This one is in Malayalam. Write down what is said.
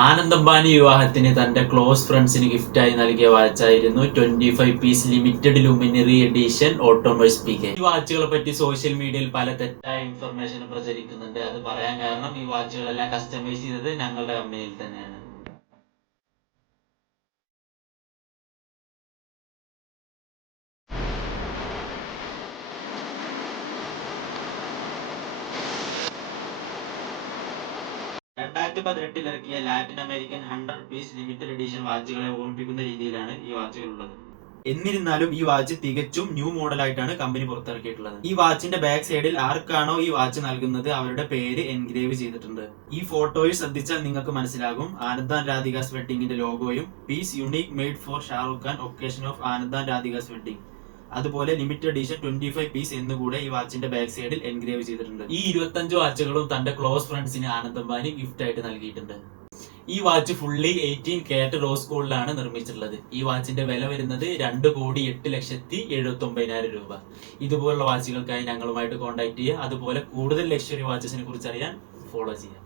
ആനന്ദ് അംബാനി വിവാഹത്തിന് തന്റെ ക്ലോസ് ഫ്രണ്ട്സിന് ഗിഫ്റ്റായി നൽകിയ വാച്ചായിരുന്നു 25 പീസ് ലിമിറ്റഡ് ലുമിനറി എഡിഷൻ ഓട്ടോമേഴ്സ് PK. ഈ വാച്ചുകളെ പറ്റി സോഷ്യൽ മീഡിയയിൽ പല തെറ്റായ ഇൻഫർമേഷൻ പ്രചരിക്കുന്നുണ്ട്. അത് പറയാൻ കാരണം ഈ വാച്ചുകളെല്ലാം കസ്റ്റമൈസ് ചെയ്തത് ഞങ്ങളുടെ കമ്പനിയിൽ തന്നെയാണ്. രണ്ടായിരത്തി 18 ഇറക്കിയ Latin American 100 piece limited edition വാച്ചുകളെ ഓർമ്മിപ്പിക്കുന്ന രീതിയിലാണ് ഈ വാച്ചുകൾ ഉള്ളത്. എന്നിരുന്നാലും ഈ വാച്ച് തികച്ചും ന്യൂ മോഡലായിട്ടാണ് കമ്പനി പുറത്തിറക്കിയിട്ടുള്ളത്. ഈ വാച്ചിന്റെ ബാക്ക് സൈഡിൽ ആർക്കാണോ ഈ വാച്ച് നൽകുന്നത് അവരുടെ പേര് എൻഗ്രേവ് ചെയ്തിട്ടുണ്ട്. ഈ ഫോട്ടോയിൽ ശ്രദ്ധിച്ചാൽ നിങ്ങൾക്ക് മനസ്സിലാകും ആനന്ദ് ആൻഡ് രാധികാസ് വെഡിങ്ങിന്റെ ലോഗോയും piece unique made for Shahrukh Khan occasion of Anand and Radhika's wedding, അതുപോലെ ലിമിറ്റഡ് എഡിഷൻ 25 പീസ് എന്നുകൂടെ ഈ വാച്ചിന്റെ ബാക്ക് സൈഡിൽ എൻഗ്രേവ് ചെയ്തിട്ടുണ്ട്. ഈ 25 വാച്ചുകളും തന്റെ ക്ലോസ് ഫ്രണ്ട്സിന് ആനന്ദ് അംബാനി ഗിഫ്റ്റ് ആയിട്ട് നൽകിയിട്ടുണ്ട്. ഈ വാച്ച് ഫുള്ളി 18 കാരറ്റ് റോസ് ഗോൾഡിലാണ് നിർമ്മിച്ചിട്ടുള്ളത്. ഈ വാച്ചിന്റെ വില വരുന്നത് 2,08,79,000 രൂപ. ഇതുപോലുള്ള വാച്ചുകൾക്കായി ഞങ്ങളുമായിട്ട് കോൺടാക്ട് ചെയ്യുക. അതുപോലെ കൂടുതൽ ലക്ഷറി വാച്ചസിനെ കുറിച്ച് അറിയാൻ ഫോളോ ചെയ്യുക.